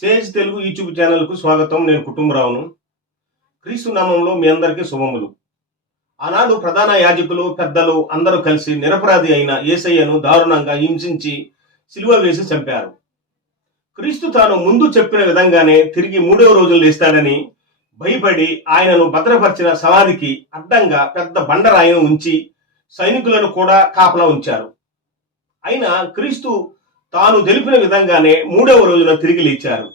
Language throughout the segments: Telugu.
సేజ్ తెలుగు యూట్యూబ్ ఛానల్కు స్వాగతం. నేను కుటుంబరావును. క్రీస్తు నామంలో మీ అందరికీ శుభములు. ఆనాడు ప్రధాన యాజకులు పెద్దలు అందరూ కలిసి నిరపరాధి అయిన ఏసయ్యను దారుణంగా హింసించి సిలువ వేసి చంపారు. క్రీస్తు తాను ముందు చెప్పిన విధంగానే తిరిగి మూడవ రోజులు లేస్తాడని భయపడి ఆయనను భద్రపరిచిన సమాధికి అడ్డంగా పెద్ద బండరాయిని ఉంచి సైనికులను కూడా కాపలా ఉంచారు. అయినా క్రీస్తు తాను తెలిపిన విధంగానే మూడవ రోజున తిరిగి లేచారు.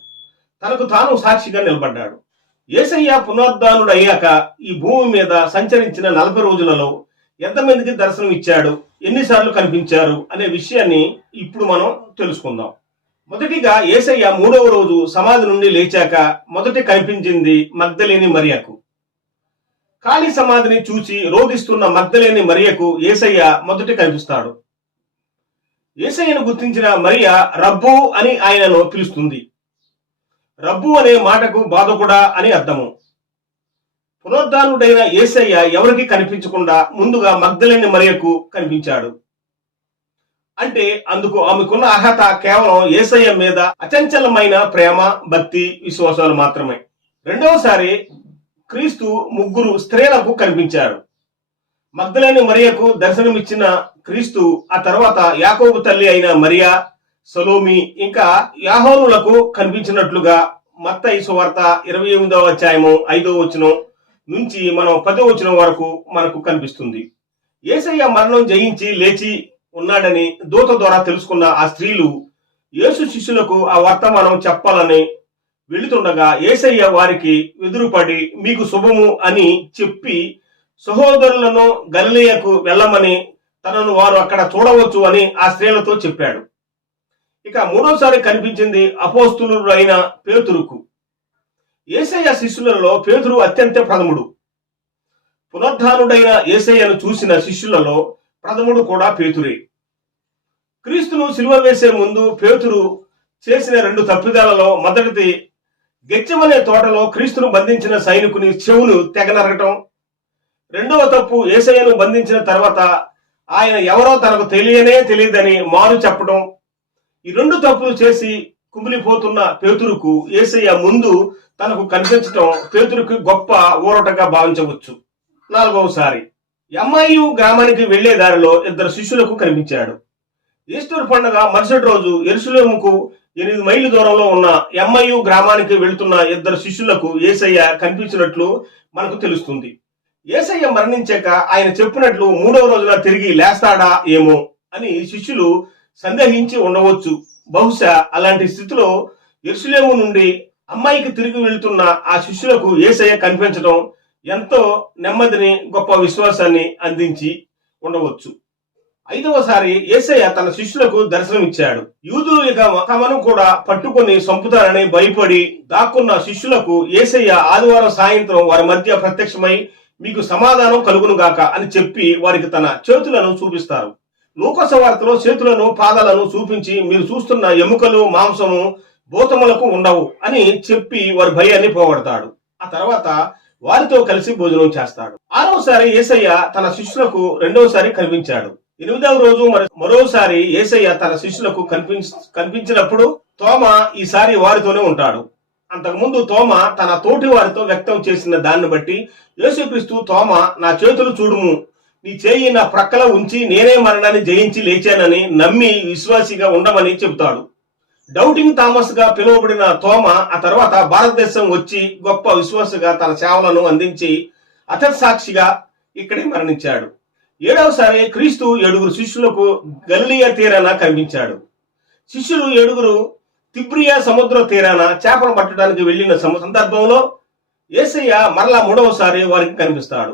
తనకు తాను సాక్షిగా నిలబడ్డాడు. ఏసయ్య పునరుద్ధానుడయ్యాక ఈ భూమి మీద సంచరించిన నలభై రోజులలో ఎంతమందికి దర్శనం ఇచ్చాడు? ఎన్నిసార్లు కనిపించారు? అనే విషయాన్ని ఇప్పుడు మనం తెలుసుకుందాం. మొదటిగా ఏసయ్య మూడవ రోజు సమాధి నుండి లేచాక మొదటి కనిపించింది మగ్ధలేని మరియకు. ఖాళీ సమాధిని చూచి రోధిస్తున్న మగ్ధలేని మరియకు ఏసయ్య మొదటి కనిపిస్తాడు. ఏసయ్యను గుర్తించిన మరియ రబ్బు అని ఆయనను పిలుస్తుంది. రబ్బు అనే మాటకు బాధకుడా అని అర్థము. పునరుద్ధానుడైన ఏసయ్య ఎవరికి కనిపించకుండా ముందుగా మగ్ధలేని మరియకు కనిపించాడు. అంటే అందుకు ఆమెకున్న అర్హత కేవలం ఏసయ్య మీద అచంచలమైన ప్రేమ భక్తి విశ్వాసాలు మాత్రమే. రెండవసారి క్రీస్తు ముగ్గురు స్త్రీలకు కనిపించారు మగ్ధలేని మరియకు దర్శనమిచ్చిన క్రీస్తు ఆ తర్వాత యాకోబు తల్లి అయిన మరియా సలోమి ఇంకా యాహోనులకు కనిపించినట్లుగా మత్తయి సువార్త ఇరవై ఎనిమిదవ అధ్యాయము ఐదవ వచనం నుంచి మనం పదో వచనం వరకు మనకు కనిపిస్తుంది. ఏసయ్య మరణం జయించి లేచి ఉన్నాడని దూత ద్వారా తెలుసుకున్న ఆ స్త్రీలు యేసు శిష్యులకు ఆ వర్తమానం చెప్పాలని వెళుతుండగా ఏసయ్య వారికి ఎదురుపడి మీకు శుభము అని చెప్పి సహోదరులను గలిలయకు వెళ్ళమని తనను వారు అక్కడ చూడవచ్చు అని ఆ స్త్రీలతో చెప్పాడు. ఇక మూడోసారి కనిపించింది అపోస్తులు అయిన పేతురుకు. ఏసయ్య శిష్యులలో పేతురు అత్యంత ప్రథముడు. పునరుద్ధానుడైన ఏసయ్యను చూసిన శిష్యులలో ప్రథముడు కూడా పేతురే. క్రీస్తును సిలువ వేసే ముందు పేతురు చేసిన రెండు తప్పిదాలలో మొదటిది గెచ్చమనే తోటలో క్రీస్తును బంధించిన సైనికుని చెవులు తెగనరగటం రెండవ తప్పు ఏసయ్యను బంధించిన తర్వాత ఆయన ఎవరో తనకు తెలియనే తెలియదని మారు చెప్పడం ఈ రెండు తప్పులు చేసి కుమిలిపోతున్న పేతురుకు ఏసయ్య ముందు తనకు కనిపించటం పేతురుకు గొప్ప ఊరటగా భావించవచ్చు. నాలుగవసారి ఎంఐయు గ్రామానికి వెళ్ళే దారిలో ఇద్దరు శిష్యులకు కనిపించాడు. ఈస్టర్ పండుగ మరుసటి రోజు ఎరుసలేముకు ఎనిమిది మైళ్ళ దూరంలో ఉన్న ఎంఐయు గ్రామానికి వెళుతున్న ఇద్దరు శిష్యులకు ఏసయ్య కనిపించినట్లు మనకు తెలుస్తుంది. ఏసయ్య మరణించాక ఆయన చెప్పినట్లు మూడవ రోజున తిరిగి లేస్తాడా ఏమో అని శిష్యులు సందేహించి ఉండవచ్చు. బహుశా అలాంటి స్థితిలో ఎరుసలేము నుండి అమ్మాయికి తిరిగి వెళ్తున్న ఆ శిష్యులకు ఏసయ్య కనిపించడం ఎంతో నెమ్మదిని గొప్ప విశ్వాసాన్ని అందించి ఉండవచ్చు. ఐదవసారి ఏసయ్య తన శిష్యులకు దర్శనమిచ్చాడు. యూదులు ఇక తమను కూడా పట్టుకొని సంపుతారని భయపడి దాక్కున్న శిష్యులకు ఏసయ్య ఆదివారం సాయంత్రం వారి మధ్య ప్రత్యక్షమై మీకు సమాధానం కలుగునుగాక అని చెప్పి వారికి తన చేతులను చూపిస్తారు. లూకస వార్తలో చేతులను పాదాలను చూపించి మీరు చూస్తున్న ఎముకలు మాంసము భూతములకు ఉండవు అని చెప్పి వారి భయాన్ని పోగొడతాడు. ఆ తర్వాత వారితో కలిసి భోజనం చేస్తాడు. ఆరవసారి ఏసయ్య తన శిష్యులకు రెండవసారి కనిపించాడు. ఎనిమిదవ రోజు మరి మరోసారి ఏసయ్య తన శిష్యులకు కనిపించ కనిపించినప్పుడు తోమ ఈసారి వారితోనే ఉంటాడు. అంతకుముందు తోమ తన తోటి వారితో వ్యక్తం చేసిన దాన్ని బట్టి యేసుక్రీస్తు తోమ నా చేతులు చూడుము. నీ చేయి నా ప్రక్కల ఉంచి నేనే మరణాన్ని జయించి లేచానని నమ్మి విశ్వాసిగా ఉండమని చెబుతాడు. డౌటింగ్ థామస్గా పిలువబడిన తోమ ఆ తర్వాత భారతదేశం వచ్చి గొప్ప విశ్వాసగా తన సేవలను అందించి అతని సాక్షిగా ఇక్కడే మరణించాడు. ఏడవసారి క్రీస్తు ఏడుగురు శిష్యులకు గలిలియా తీరాన కనిపించాడు. శిష్యులు ఏడుగురు తిబ్రియా సముద్ర తీరాన చేపలు పట్టడానికి వెళ్ళిన సందర్భంలో ఏసయ్య మరలా మూడవసారి వారికి కనిపిస్తాడు.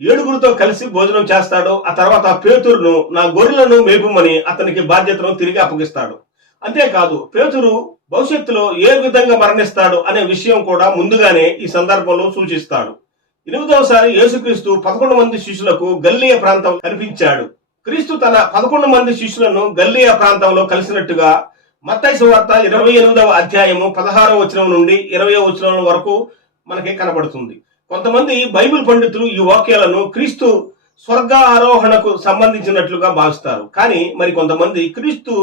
ఏడుగురితో కలిసి భోజనం చేస్తాడు. ఆ తర్వాత పేతురును నా గొర్రెలను మేపుమని అతనికి బాధ్యతను తిరిగి అప్పగిస్తాడు. అంతేకాదు పేతురు భవిష్యత్తులో ఏ విధంగా మరణిస్తాడు అనే విషయం కూడా ముందుగానే ఈ సందర్భంలో సూచిస్తాడు. ఎనిమిదవసారి యేసుక్రీస్తు పదకొండు మంది శిష్యులకు గల్లియ ప్రాంతం కనిపించాడు. క్రీస్తు తన పదకొండు మంది శిష్యులను గల్లియ ప్రాంతంలో కలిసినట్టుగా మత్తయి సువార్త ఇరవై ఎనిమిదవ అధ్యాయము పదహారవ వచనం నుండి ఇరవై వచనం వరకు మనకి కనబడుతుంది. కొంతమంది బైబిల్ పండితులు ఈ వాక్యాలను క్రీస్తు స్వర్గ ఆరోహణకు సంబంధించినట్లుగా భావిస్తారు. కానీ మరి కొంతమంది క్రీస్తు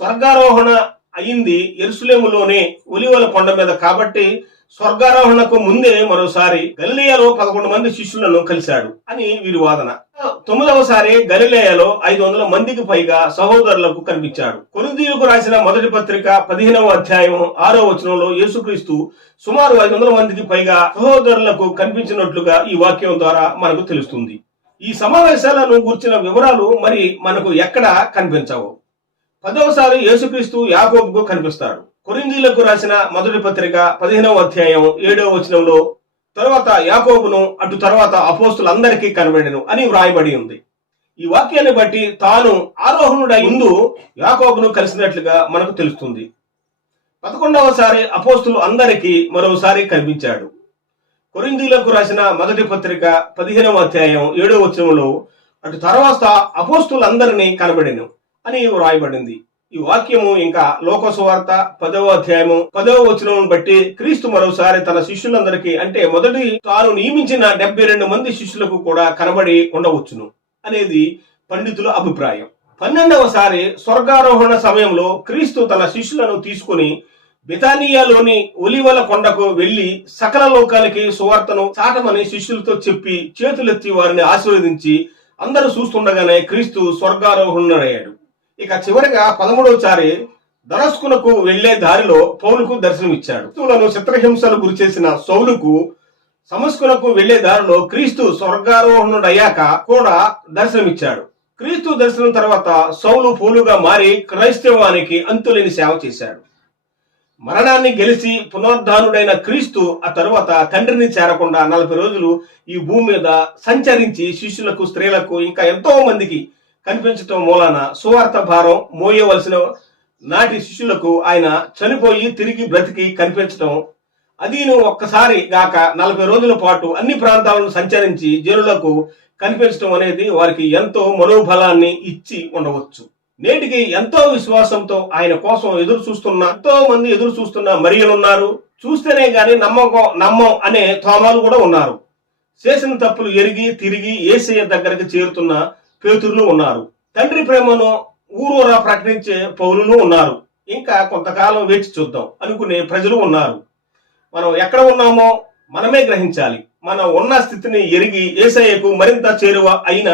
స్వర్గారోహణ అయింది ఎరుసలేములోనే ఒలివల కొండ మీద కాబట్టి స్వర్గారోహణకు ముందే మరోసారి గలిలేయలో పదకొండు మంది శిష్యులను కలిశాడు అని వీరి వాదన. తొమ్మిదవసారి గలిలేయలో ఐదు వందల మందికి పైగా సహోదరులకు కనిపించాడు. కొనుదీలకు రాసిన మొదటి పత్రిక పదిహేనవ అధ్యాయం ఆరో వచనంలో యేసుక్రీస్తు సుమారు ఐదు వందల మందికి పైగా సహోదరులకు కనిపించినట్లుగా ఈ వాక్యం ద్వారా మనకు తెలుస్తుంది. ఈ సమావేశాలను గుర్చిన వివరాలు మరి మనకు ఎక్కడ కనిపించవు. పదవసారి యేసుక్రీస్తు యాకోబుకు కనిపిస్తాడు. కొరిందీలకు రాసిన మొదటి పత్రిక పదిహేనవ అధ్యాయం ఏడవ వచనంలో తర్వాత యాకోబును అటు తర్వాత అపోస్తులందరికీ కనబడెను అని వ్రాయబడి ఉంది. ఈ వాక్యాన్ని బట్టి తాను ఆరోహణుడై ముందు యాకోబును కలిసినట్లుగా మనకు తెలుస్తుంది. పదకొండవసారి అపోస్తులు అందరికీ మరోసారి కనిపించాడు. కొరిందీలకు రాసిన మొదటి పత్రిక పదిహేనవ అధ్యాయం ఏడవ వచనంలో అటు తర్వాత అపోస్తులందరినీ కనబడెను అని వ్రాయబడింది. ఈ వాక్యము ఇంకా లోకసువార్త పదవ అధ్యాయము పదవ వచనం బట్టి క్రీస్తు మరోసారి తన శిష్యులందరికీ అంటే మొదటి తాను నియమించిన డెబ్బై రెండు మంది శిష్యులకు కూడా కనబడి ఉండవచ్చును అనేది పండితుల అభిప్రాయం. పన్నెండవసారి స్వర్గారోహణ సమయంలో క్రీస్తు తన శిష్యులను తీసుకుని బితానియాలోని ఒలివల కొండకు వెళ్ళి సకల లోకానికి సువార్తను చాటమని శిష్యులతో చెప్పి చేతులెత్తి వారిని ఆశీర్వదించి అందరూ చూస్తుండగానే క్రీస్తు స్వర్గారోహణుడయ్యాడు. ఇక చివరిగా పదమూడవసారి దరస్కునకు వెళ్ళే దారిలో పౌలుకు దర్శనమిచ్చాడు. క్రీస్తులను చిత్రహింసలు గురిచేసిన సౌలుకు సమస్కులకు వెళ్ళే దారిలో క్రీస్తు స్వర్గారోహణుడయ్యాక కూడా దర్శనమిచ్చాడు. క్రీస్తు దర్శనం తర్వాత సౌలు పౌలుగా మారి క్రైస్తవానికి అంతులేని సేవ చేశాడు. మరణాన్ని గెలిచి పునరుద్ధానుడైన క్రీస్తు ఆ తరువాత తండ్రిని చేరకుండా నలభై రోజులు ఈ భూమి మీద సంచరించి శిష్యులకు స్త్రీలకు ఇంకా ఎంతో మందికి కనిపించటం మూలాన సువార్త భారం మోయవలసిన నాటి శిష్యులకు ఆయన చనిపోయి తిరిగి బ్రతికి కనిపించటం. అదీను ఒక్కసారి గాక నలభై రోజుల పాటు అన్ని ప్రాంతాలను సంచరించి జనులకు కనిపించడం అనేది వారికి ఎంతో మనోబలాన్ని ఇచ్చి ఉండవచ్చు. నేటికి ఎంతో విశ్వాసంతో ఆయన కోసం ఎదురు చూస్తున్న ఎంతో మంది ఎదురు చూస్తున్న మరియలు ఉన్నారు. చూస్తేనే గాని నమ్మకం నమ్మం అనే తోమాలు కూడా ఉన్నారు. చేసిన తప్పులు ఎరిగి తిరిగి ఏసయ్య దగ్గరికి చేరుతున్న పేతురులు ఉన్నారు. తండ్రి ప్రేమను ఊరూరా ప్రకటించే పౌరులు ఉన్నారు. ఇంకా కొంతకాలం వేచి చూద్దాం అనుకునే ప్రజలు ఉన్నారు. మనం ఎక్కడ ఉన్నామో మనమే గ్రహించాలి. మనం ఉన్న స్థితిని ఎరిగి ఏసయ్యకు మరింత చేరువ అయిన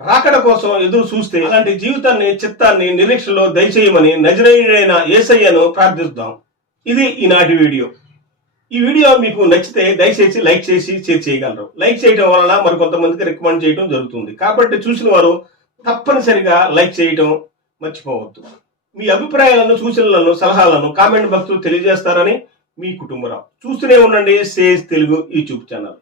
రాకడ కోసం ఎదురు చూస్తే అలాంటి జీవితాన్ని చిత్తాన్ని నిరీక్షలో దయచేయమని నజరైన ఏసయ్యను ప్రార్థిద్దాం. ఇది ఈనాటి వీడియో. ఈ వీడియో మీకు నచ్చితే దయచేసి లైక్ చేసి షేర్ చేయగలరు. లైక్ చేయడం వలన మరికొంతమందికి రికమెండ్ చేయడం జరుగుతుంది. కాబట్టి చూసిన వారు తప్పనిసరిగా లైక్ చేయడం మర్చిపోవద్దు. మీ అభిప్రాయాలను సూచనలను సలహాలను కామెంట్ బాక్స్ తెలియజేస్తారని మీ కుటుంబరావు. చూస్తూనే ఉండండి సేజ్ తెలుగు యూట్యూబ్ ఛానల్.